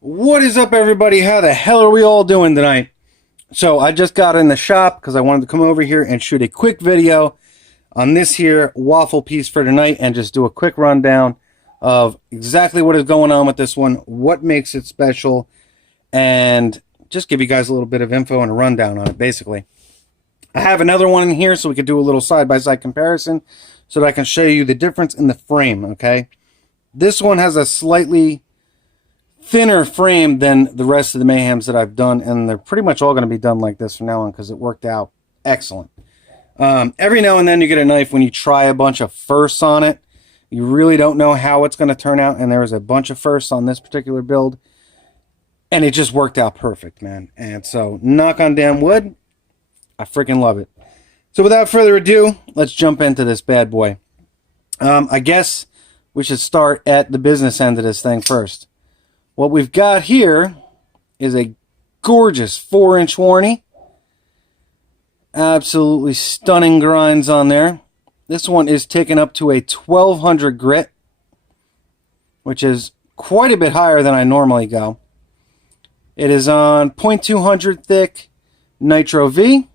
What is up, everybody? How the hell are we all doing tonight? So I just got in the shop because I wanted to come over here and shoot a quick video on this here waffle piece for tonight and just do a quick rundown of exactly what is going on with this one, what makes it special, and just give you guys a little bit of info and a rundown on it, basically. I have another one in here so we could do a little side-by-side comparison so that I can show you the difference in the frame, okay? This one has a slightly thinner frame than the rest of the Mayhems that I've done, and they're pretty much all going to be done like this from now on because it worked out excellent. Every now and then you get a knife when you try a bunch of firsts on it. You really don't know how it's going to turn out, and there was a bunch of firsts on this particular build, and it just worked out perfect, man. And so, knock on damn wood, I freaking love it. So without further ado, let's jump into this bad boy. I guess we should start at the business end of this thing first. What we've got here is a gorgeous 4-inch Warney. Absolutely stunning grinds on there. This one is taken up to a 1200 grit, which is quite a bit higher than I normally go. It is on .200 thick Nitro V.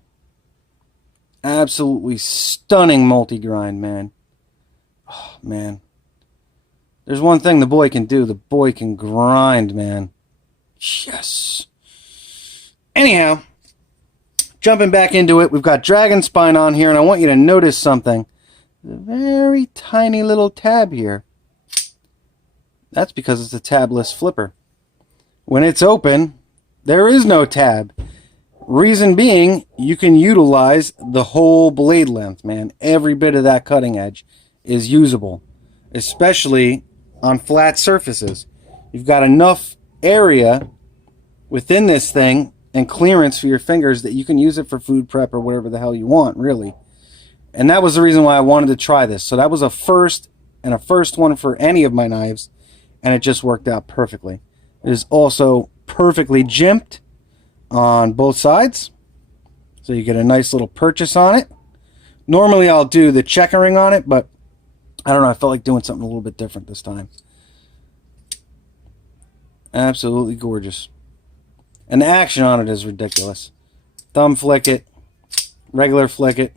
Absolutely stunning multi-grind, man. Oh, man. There's one thing the boy can do. The boy can grind, man. Yes. Anyhow, jumping back into it, we've got dragon spine on here, and I want you to notice something. The very tiny little tab here. That's because it's a tabless flipper. When it's open, there is no tab. Reason being, you can utilize the whole blade length, man. Every bit of that cutting edge is usable, especially on flat surfaces. You've got enough area within this thing and clearance for your fingers that you can use it for food prep or whatever the hell you want, really. And that was the reason why I wanted to try this. So that was a first, and a first one for any of my knives, and it just worked out perfectly. It is also perfectly jimped on both sides, so you get a nice little purchase on it. Normally I'll do the checkering on it, but I don't know, I felt like doing something a little bit different this time. Absolutely gorgeous. And the action on it is ridiculous. Thumb flick it, regular flick it,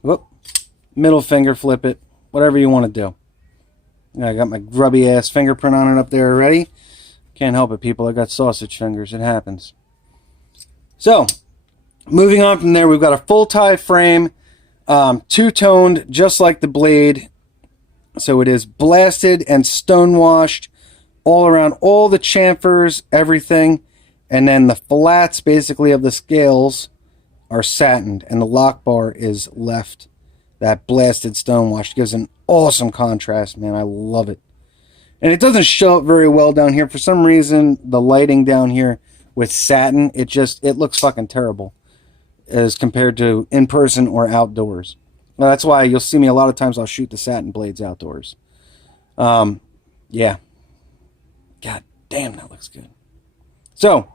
whoop, middle finger flip it, whatever you want to do. I got my grubby ass fingerprint on it up there already. Can't help it, people. I got sausage fingers. It happens. So, moving on from there, we've got a full tie frame. Two-toned, just like the blade. So it is blasted and stone-washed all around, all the chamfers, everything. And then the flats, basically, of the scales are satined. And the lock bar is left that blasted stone-washed. Gives an awesome contrast, man. I love it. And it doesn't show up very well down here. For some reason, the lighting down here with satin, it looks fucking terrible as compared to in person or outdoors. Well, that's why you'll see me a lot of times I'll shoot the satin blades outdoors. Yeah. God damn, that looks good. So,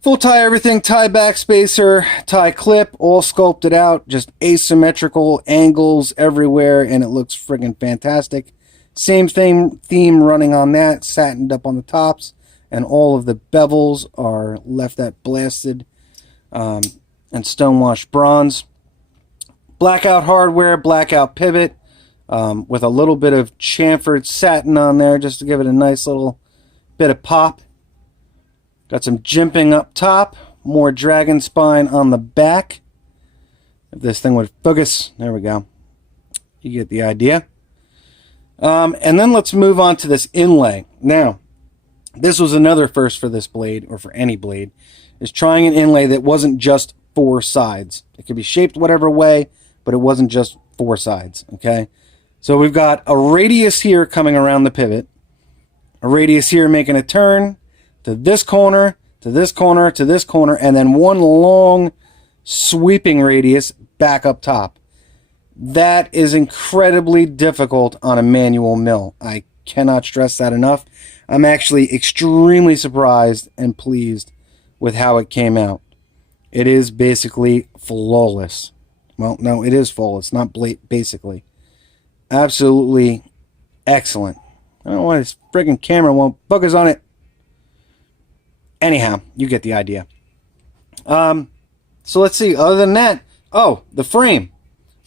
full tie everything, tie back spacer, tie clip, all sculpted out, just asymmetrical angles everywhere, and it looks friggin' fantastic. Same theme running on that, satined up on the tops, and all of the bevels are left that blasted and stonewashed bronze. Blackout hardware, blackout pivot, with a little bit of chamfered satin on there just to give it a nice little bit of pop. Got some jimping up top, more dragon spine on the back. If this thing would focus, there we go. You get the idea. And then let's move on to this inlay. Now, this was another first for this blade, or for any blade, is trying an inlay that wasn't just 4 sides. It could be shaped whatever way, but it wasn't just 4 sides, okay? So we've got a radius here coming around the pivot, a radius here making a turn to this corner, to this corner, to this corner, and then one long sweeping radius back up top. That is incredibly difficult on a manual mill. I cannot stress that enough. I'm actually extremely surprised and pleased with how it came out. It is basically flawless. Well, no, it is flawless, not basically. Absolutely excellent. I don't know why this friggin' camera won't focus on it. Anyhow, you get the idea. So let's see. Other than that, oh, the frame.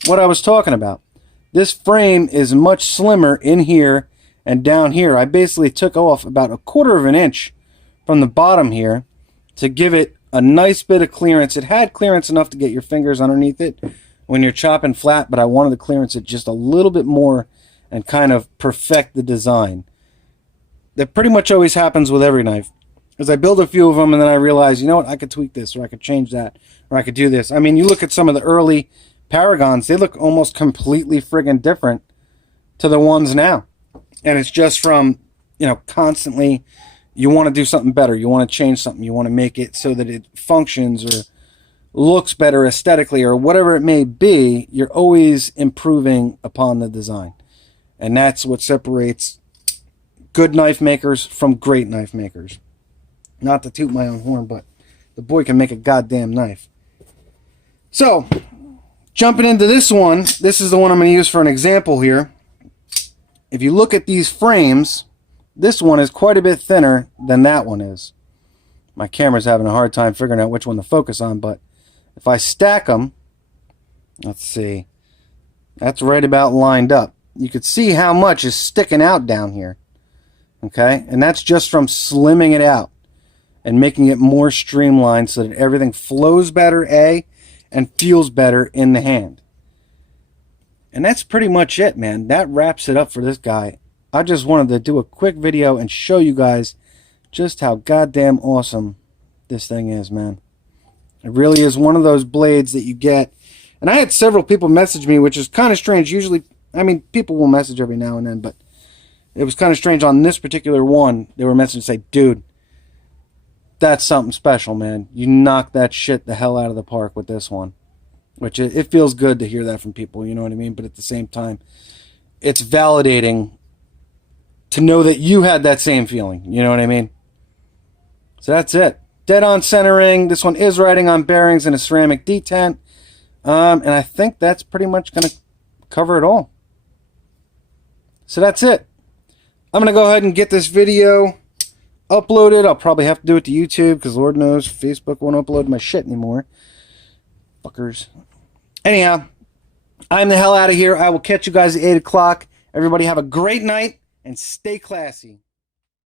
What I was talking about. This frame is much slimmer in here and down here. I basically took off about 1/4 of an inch from the bottom here to give it a nice bit of clearance. It had clearance enough to get your fingers underneath it when you're chopping flat, but I wanted to clearance it just a little bit more and kind of perfect the design. That pretty much always happens with every knife. As I build a few of them and then I realize, you know what, I could tweak this, or I could change that, or I could do this. I mean, you look at some of the early Paragons, they look almost completely friggin' different to the ones now. And it's just from, you know, constantly you want to do something better. You want to change something. You want to make it so that it functions or looks better aesthetically or whatever it may be. You're always improving upon the design. And that's what separates good knife makers from great knife makers. Not to toot my own horn, but the boy can make a goddamn knife. So, jumping into this one, this is the one I'm going to use for an example here. If you look at these frames, this one is quite a bit thinner than that one is. My camera's having a hard time figuring out which one to focus on, but if I stack them, let's see, that's right about lined up. You could see how much is sticking out down here. Okay, and that's just from slimming it out and making it more streamlined so that everything flows better, and feels better in the hand. And that's pretty much it, man. That wraps it up for this guy. I just wanted to do a quick video and show you guys just how goddamn awesome this thing is, man. It really is one of those blades that you get. And I had several people message me, which is kind of strange. Usually, I mean, people will message every now and then, but it was kind of strange on this particular one. They were messaging and say, dude, that's something special, man. You knocked that shit the hell out of the park with this one. Which it feels good to hear that from people, you know what I mean? But at the same time, it's validating to know that you had that same feeling, you know what I mean? So that's it. Dead on centering. This one is riding on bearings and a ceramic detent. And I think that's pretty much going to cover it all. So that's it. I'm going to go ahead and get this video uploaded. I'll probably have to do it to YouTube because Lord knows Facebook won't upload my shit anymore. Fuckers. Anyhow, I'm the hell out of here. I will catch you guys at 8 o'clock. Everybody have a great night and stay classy.